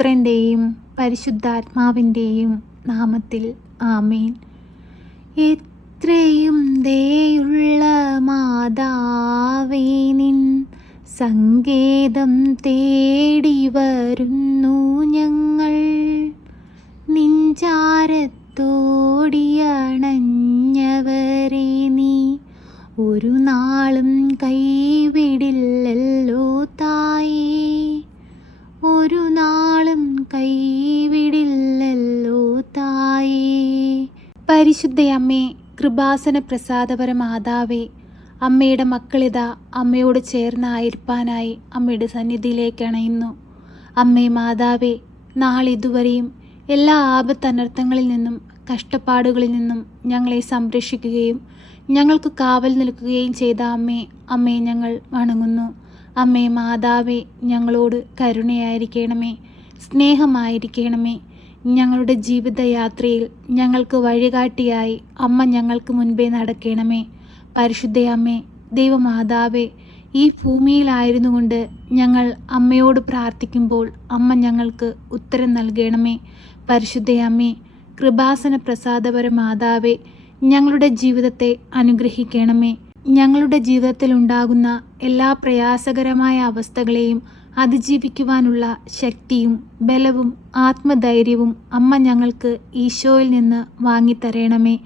പുത്രൻ്റെയും പരിശുദ്ധാത്മാവിൻ്റെയും നാമത്തിൽ ആമേൻ. എത്രയും ദയുള്ള മാതാവേ, നിൻ സങ്കേതം തേടി വരുന്നു ഞങ്ങൾ. നിൻചാരത്തോടിയണഞ്ഞവരെ നീ ഒരു നാളും കൈവിടില്ലല്ലോ തായേ, ഒരു നാളും കൈവിടില്ലല്ലോ തായേ. പരിശുദ്ധയമ്മേ, കൃപാസന പ്രസാദപര മാതാവേ, അമ്മയുടെ മക്കളിതാ അമ്മയോട് ചേർന്നായിരിക്കാനായി അമ്മയുടെ സന്നിധിയിലേക്ക് അണയുന്നു. അമ്മേ മാതാവേ, നാളിതുവരെയും എല്ലാ ആപത്തനർത്ഥങ്ങളിൽ നിന്നും കഷ്ടപ്പാടുകളിൽ നിന്നും ഞങ്ങളെ സംരക്ഷിക്കുകയും ഞങ്ങൾക്ക് കാവൽ നിൽക്കുകയും ചെയ്ത അമ്മേ ഞങ്ങൾ വണങ്ങുന്നു. അമ്മേ മാതാവേ, ഞങ്ങളോട് കരുണയായിരിക്കണമേ, സ്നേഹമായിരിക്കണമേ. ഞങ്ങളുടെ ജീവിതയാത്രയിൽ ഞങ്ങൾക്ക് വഴികാട്ടിയായി അമ്മ ഞങ്ങൾക്ക് മുൻപേ നടക്കണമേ. പരിശുദ്ധയമ്മേ, ദൈവമാതാവേ, ഈ ഭൂമിയിലായിരുന്നു കൊണ്ട് ഞങ്ങൾ അമ്മയോട് പ്രാർത്ഥിക്കുമ്പോൾ അമ്മ ഞങ്ങൾക്ക് ഉത്തരം നൽകണമേ. പരിശുദ്ധയമ്മേ, കൃപാസന പ്രസാദപര മാതാവേ, ഞങ്ങളുടെ ജീവിതത്തെ അനുഗ്രഹിക്കണമേ. ഞങ്ങളുടെ ജീവിതത്തിൽ ഉണ്ടാകുന്ന എല്ലാ പ്രയാസകരമായ അവസ്ഥകളെയും അതിജീവിക്കുവാനുള്ള ശക്തിയും ബലവും ആത്മധൈര്യവും അമ്മ ഞങ്ങൾക്ക് ഈശോയിൽ നിന്ന് വാങ്ങിത്തരണമേ.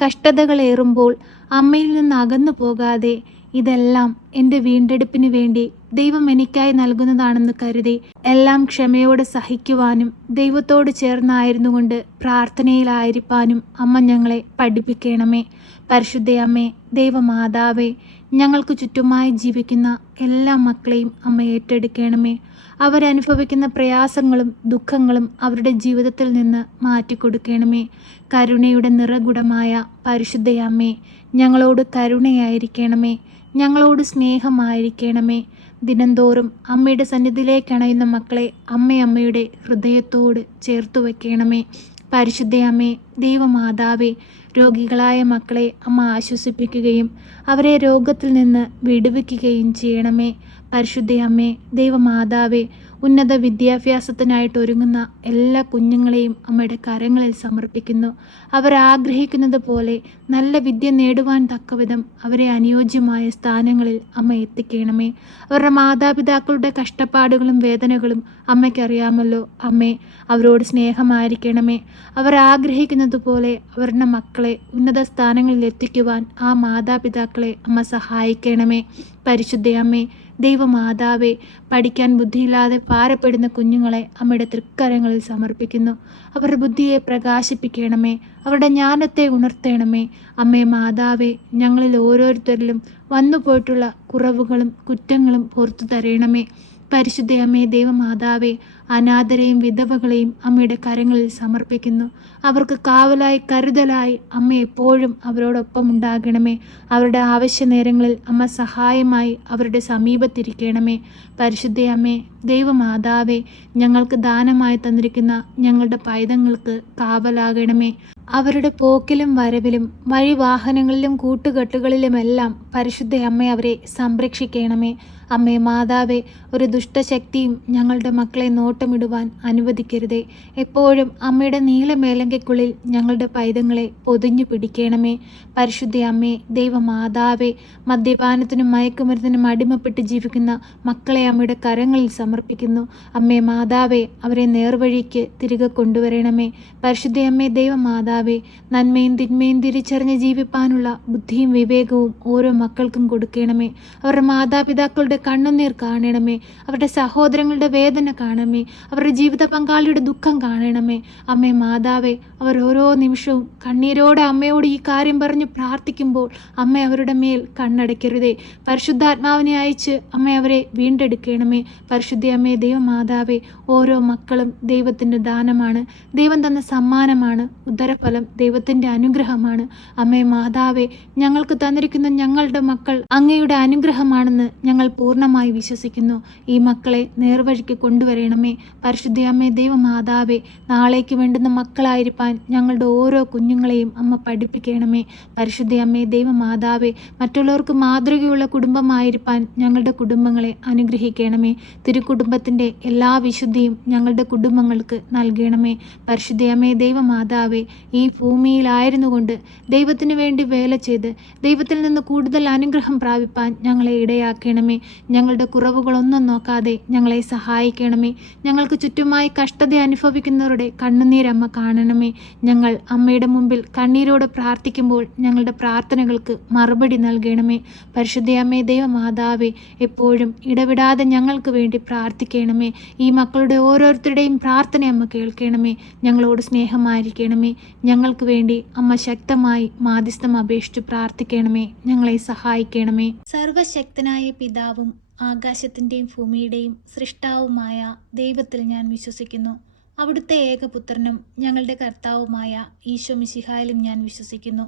കഷ്ടതകളേറുമ്പോൾ അമ്മയിൽ നിന്ന് അകന്നു പോകാതെ ഇതെല്ലാം എൻ്റെ വീണ്ടെടുപ്പിന് വേണ്ടി ദൈവം എനിക്കായി നൽകുന്നതാണെന്ന് കരുതി എല്ലാം ക്ഷമയോടെ സഹിക്കുവാനും ദൈവത്തോട് ചേർന്നായിരുന്നു കൊണ്ട് പ്രാർത്ഥനയിലായിരിക്കാനും അമ്മ ഞങ്ങളെ പഠിപ്പിക്കണമേ. പരിശുദ്ധയമ്മേ, ദൈവമാതാവേ, ഞങ്ങൾക്ക് ചുറ്റുമായി ജീവിക്കുന്ന എല്ലാ മക്കളെയും അമ്മ ഏറ്റെടുക്കണമേ. അവരനുഭവിക്കുന്ന പ്രയാസങ്ങളും ദുഃഖങ്ങളും അവരുടെ ജീവിതത്തിൽ നിന്ന് മാറ്റിക്കൊടുക്കണമേ. കരുണയുടെ നിറകുടമായ പരിശുദ്ധയമ്മേ, ഞങ്ങളോട് കരുണയായിരിക്കണമേ, ഞങ്ങളോട് സ്നേഹമായിരിക്കണമേ. ദിനംതോറും അമ്മയുടെ സന്നിധിയിലേക്ക് അണയുന്ന മക്കളെ അമ്മയുടെ ഹൃദയത്തോട് ചേർത്തു വയ്ക്കണമേ. പരിശുദ്ധയമ്മേ, ദൈവമാതാവേ, രോഗികളായ മക്കളെ അമ്മ ആശ്വസിപ്പിക്കുകയും അവരെ രോഗത്തിൽ നിന്ന് വിടുവിക്കുകയും ചെയ്യണമേ. പരിശുദ്ധയമ്മേ, ദൈവമാതാവേ, ഉന്നത വിദ്യാഭ്യാസത്തിനായിട്ട് ഒരുങ്ങുന്ന എല്ലാ കുഞ്ഞുങ്ങളെയും അമ്മയുടെ കരങ്ങളിൽ സമർപ്പിക്കുന്നു. അവർ ആഗ്രഹിക്കുന്നത് പോലെ നല്ല വിദ്യ നേടുവാൻ തക്കവിധം അവരെ അനുയോജ്യമായ സ്ഥാനങ്ങളിൽ അമ്മ എത്തിക്കണമേ. അവരുടെ മാതാപിതാക്കളുടെ കഷ്ടപ്പാടുകളും വേദനകളും അമ്മയ്ക്കറിയാമല്ലോ. അമ്മേ, അവരോട് സ്നേഹമായിരിക്കണമേ. അവർ ആഗ്രഹിക്കുന്നത് പോലെ അവരുടെ മക്കളെ ഉന്നത സ്ഥാനങ്ങളിൽ എത്തിക്കുവാൻ ആ മാതാപിതാക്കളെ അമ്മ സഹായിക്കണമേ. പരിശുദ്ധയമ്മേ, ദൈവമാതാവേ, പഠിക്കാൻ ബുദ്ധിയില്ലാതെ ഭാരപ്പെടുന്ന കുഞ്ഞുങ്ങളെ അമ്മയുടെ തൃക്കരങ്ങളിൽ സമർപ്പിക്കുന്നു. അവരുടെ ബുദ്ധിയെ പ്രകാശിപ്പിക്കണമേ, അവരുടെ ജ്ഞാനത്തെ ഉണർത്തണമേ. അമ്മേ മാതാവേ, ഞങ്ങളിൽ ഓരോരുത്തരിലും വന്നുപോയിട്ടുള്ള കുറവുകളും കുറ്റങ്ങളും പുറത്തു തരണമേ. പരിശുദ്ധയമ്മേ, ദൈവമാതാവേ, അനാഥരെയും വിധവകളെയും അമ്മയുടെ കരങ്ങളിൽ സമർപ്പിക്കുന്നു. അവർക്ക് കാവലായി കരുതലായി അമ്മ എപ്പോഴും അവരോടൊപ്പം ഉണ്ടാകണമേ. അവരുടെ ആവശ്യ നേരങ്ങളിൽ അമ്മ സഹായമായി അവരുടെ സമീപത്തിരിക്കണമേ. പരിശുദ്ധയമ്മേ, ദൈവമാതാവേ, ഞങ്ങൾക്ക് ദാനമായി തന്നിരിക്കുന്ന ഞങ്ങളുടെ പൈതങ്ങൾക്ക് കാവലാകണമേ. അവരുടെ പോക്കിലും വരവിലും വഴിവാഹനങ്ങളിലും കൂട്ടുകെട്ടുകളിലുമെല്ലാം പരിശുദ്ധ അമ്മ അവരെ സംരക്ഷിക്കണമേ. അമ്മേ മാതാവേ, ഒരു ദുഷ്ടശക്തിയും ഞങ്ങളുടെ മക്കളെ നോട്ടമിടുവാൻ അനുവദിക്കരുതേ. എപ്പോഴും അമ്മയുടെ നീലമേലങ്കയ്ക്കുള്ളിൽ ഞങ്ങളുടെ പൈതങ്ങളെ പൊതിഞ്ഞു പിടിക്കണമേ. പരിശുദ്ധ അമ്മേ, ദൈവമാതാവേ, മദ്യപാനത്തിനും മയക്കുമരുന്നിനും അടിമപ്പെട്ട് ജീവിക്കുന്ന മക്കളെ അമ്മയുടെ കരങ്ങളിൽ സമർപ്പിക്കുന്നു. അമ്മേ മാതാവേ, അവരെ നേർവഴിക്ക് തിരികെ കൊണ്ടുവരണമേ. പരിശുദ്ധ അമ്മേ, ദൈവമാതാവേ, നന്മയും തിന്മയും തിരിച്ചറിഞ്ഞ് ജീവിപ്പാനുള്ള ബുദ്ധിയും വിവേകവും ഓരോ മക്കൾക്കും കൊടുക്കണമേ. അവരുടെ മാതാപിതാക്കളുടെ കണ്ണുനീർ കാണണമേ. അവരുടെ സഹോദരങ്ങളുടെ വേദന കാണണമേ. അവരുടെ ജീവിത പങ്കാളിയുടെ ദുഃഖം കാണണമേ. അമ്മേ മാതാവേ, അവർ ഓരോ നിമിഷവും കണ്ണീരോടെ അമ്മയോട് ഈ കാര്യം പറഞ്ഞ് പ്രാർത്ഥിക്കുമ്പോൾ അമ്മ അവരുടെ മേൽ കണ്ണടയ്ക്കരുതേ. പരിശുദ്ധാത്മാവിനെ അയച്ച് അമ്മ അവരെ വീണ്ടെടുക്കണമേ. പരിശുദ്ധ അമ്മേ, ദൈവമാതാവേ, ഓരോ മക്കളും ദൈവത്തിൻ്റെ ദാനമാണ്, ദൈവം തന്ന സമ്മാനമാണ്, ഉദരഫലം ഫലം ദൈവത്തിൻ്റെ അനുഗ്രഹമാണ്. അമ്മേ മാതാവേ, ഞങ്ങൾക്ക് തന്നിരിക്കുന്ന ഞങ്ങളുടെ മക്കൾ അങ്ങയുടെ അനുഗ്രഹമാണെന്ന് ഞങ്ങൾ പൂർണ്ണമായി വിശ്വസിക്കുന്നു. ഈ മക്കളെ നേർവഴിക്ക് കൊണ്ടുവരണമേ. പരിശുദ്ധ അമ്മേ ദൈവമാതാവേ, നാളേക്ക് വേണ്ടുന്ന മക്കളായിരിക്കാൻ ഞങ്ങളുടെ ഓരോ കുഞ്ഞുങ്ങളെയും അമ്മ പഠിപ്പിക്കണമേ. പരിശുദ്ധ അമ്മേ ദൈവമാതാവേ, മറ്റുള്ളവർക്ക് മാതൃകയുള്ള കുടുംബമായിരിക്കാൻ ഞങ്ങളുടെ കുടുംബങ്ങളെ അനുഗ്രഹിക്കണമേ. തിരുക്കുടുംബത്തിൻ്റെ എല്ലാ വിശുദ്ധിയും ഞങ്ങളുടെ കുടുംബങ്ങൾക്ക് നൽകണമേ. പരിശുദ്ധ അമ്മേ ദൈവമാതാവേ, ഈ ഭൂമിയിലായിരുന്നു കൊണ്ട് ദൈവത്തിന് വേണ്ടി വേല ചെയ്ത് ദൈവത്തിൽ നിന്ന് കൂടുതൽ അനുഗ്രഹം പ്രാപിപ്പാൻ ഞങ്ങളെ ഇടയാക്കണമേ. ഞങ്ങളുടെ കുറവുകളൊന്നും നോക്കാതെ ഞങ്ങളെ സഹായിക്കണമേ. ഞങ്ങൾക്ക് ചുറ്റുമായി കഷ്ടത അനുഭവിക്കുന്നവരുടെ കണ്ണുനീരമ്മ കാണണമേ. ഞങ്ങൾ അമ്മയുടെ മുമ്പിൽ കണ്ണീരോട് പ്രാർത്ഥിക്കുമ്പോൾ ഞങ്ങളുടെ പ്രാർത്ഥനകൾക്ക് മറുപടി നൽകണമേ. പരിശുദ്ധ അമ്മേ ദൈവമാതാവേ, എപ്പോഴും ഇടവിടാതെ ഞങ്ങൾക്ക് വേണ്ടി പ്രാർത്ഥിക്കണമേ. ഈ മക്കളുടെ ഓരോരുത്തരുടെയും പ്രാർത്ഥന അമ്മ കേൾക്കണമേ. ഞങ്ങളോട് സ്നേഹമായിരിക്കണമേ. ഞങ്ങൾക്ക് വേണ്ടി അമ്മ ശക്തമായി മാധ്യസ്ഥം അപേക്ഷിച്ച് പ്രാർത്ഥിക്കണമേ. ഞങ്ങളെ സഹായിക്കണമേ. സർവശക്തനായ പിതാവും ആകാശത്തിൻ്റെയും ഭൂമിയുടെയും സൃഷ്ടാവുമായ ദൈവത്തിൽ ഞാൻ വിശ്വസിക്കുന്നു. അവിടുത്തെ ഏകപുത്രനും ഞങ്ങളുടെ കർത്താവുമായ ഈശോ മിശിഹായിലും ഞാൻ വിശ്വസിക്കുന്നു.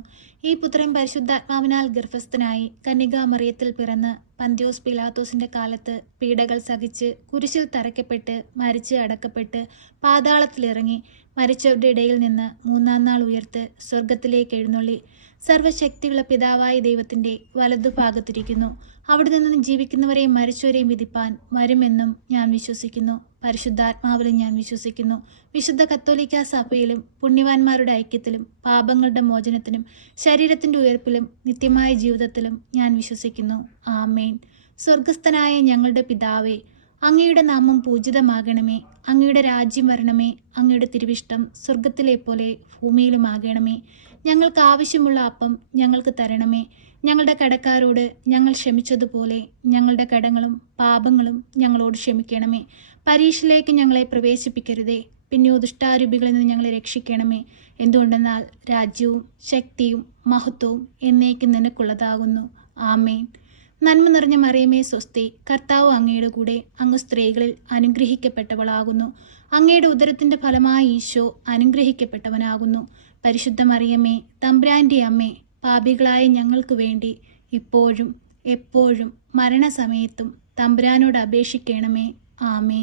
ഈ പുത്രൻ പരിശുദ്ധാത്മാവിനാൽ ഗർഭസ്ഥനായി കന്യകാമറിയത്തിൽ പിറന്ന് പന്ത്യോസ് പിലാത്തോസിൻ്റെ കാലത്ത് പീഡകൾ സഹിച്ച് കുരിശിൽ തറയ്ക്കപ്പെട്ട് മരിച്ച് അടക്കപ്പെട്ട് പാതാളത്തിലിറങ്ങി മരിച്ചവരുടെ ഇടയിൽ നിന്ന് മൂന്നാം നാൾ ഉയർത്ത് സ്വർഗത്തിലേക്ക് എഴുന്നള്ളി സർവശക്തിയുള്ള പിതാവായ ദൈവത്തിൻ്റെ വലതുഭാഗത്തിരിക്കുന്നു. അവിടെ നിന്ന് ജീവിക്കുന്നവരെയും മരിച്ചവരെയും വിധിപ്പാൻ വരുമെന്നും ഞാൻ വിശ്വസിക്കുന്നു. പരിശുദ്ധാത്മാവിലും ഞാൻ വിശ്വസിക്കുന്നു. വിശുദ്ധ കത്തോലിക്കാ സഭയിലും പുണ്യവാന്മാരുടെ ഐക്യത്തിലും പാപങ്ങളുടെ മോചനത്തിനും ശരീരത്തിൻ്റെ ഉയർപ്പിലും നിത്യമായ ജീവിതത്തിലും ഞാൻ വിശ്വസിക്കുന്നു. ആമേൻ. സ്വർഗസ്ഥനായ ഞങ്ങളുടെ പിതാവേ, അങ്ങയുടെ നാമം പൂജിതമാകണമേ. അങ്ങയുടെ രാജ്യം വരണമേ. അങ്ങയുടെ തിരുവിഷ്ടം സ്വർഗത്തിലെ പോലെ ഭൂമിയിലുമാകണമേ. ഞങ്ങൾക്ക് ആവശ്യമുള്ള അപ്പം ഞങ്ങൾക്ക് തരണമേ. ഞങ്ങളുടെ കടക്കാരോട് ഞങ്ങൾ ക്ഷമിച്ചതുപോലെ ഞങ്ങളുടെ കടങ്ങളും പാപങ്ങളും ഞങ്ങളോട് ക്ഷമിക്കണമേ. പരീക്ഷയിലേക്ക് ഞങ്ങളെ പ്രവേശിപ്പിക്കരുതേ, പിന്നെയോ ദുഷ്ടാരൂപികളിൽ നിന്ന് ഞങ്ങളെ രക്ഷിക്കണമേ. എന്തുകൊണ്ടെന്നാൽ രാജ്യവും ശക്തിയും മഹത്വവും എന്നേക്കും നിനക്കുള്ളതാകുന്നു. ആമേൻ. നന്മ നിറഞ്ഞ മറിയമേ സ്വസ്തി, കർത്താവ് അങ്ങയുടെ കൂടെ, അങ്ങ് സ്ത്രീകളിൽ അനുഗ്രഹിക്കപ്പെട്ടവളാകുന്നു. അങ്ങയുടെ ഉദരത്തിൻ്റെ ഫലമായ ഈശോ അനുഗ്രഹിക്കപ്പെട്ടവനാകുന്നു. പരിശുദ്ധ മറിയമേ, തമ്പുരാൻ്റെ അമ്മേ, പാപികളായ ഞങ്ങൾക്ക് വേണ്ടി ഇപ്പോഴും എപ്പോഴും മരണസമയത്തും തമ്പുരാനോട് അപേക്ഷിക്കണമേ. ആമേൻ.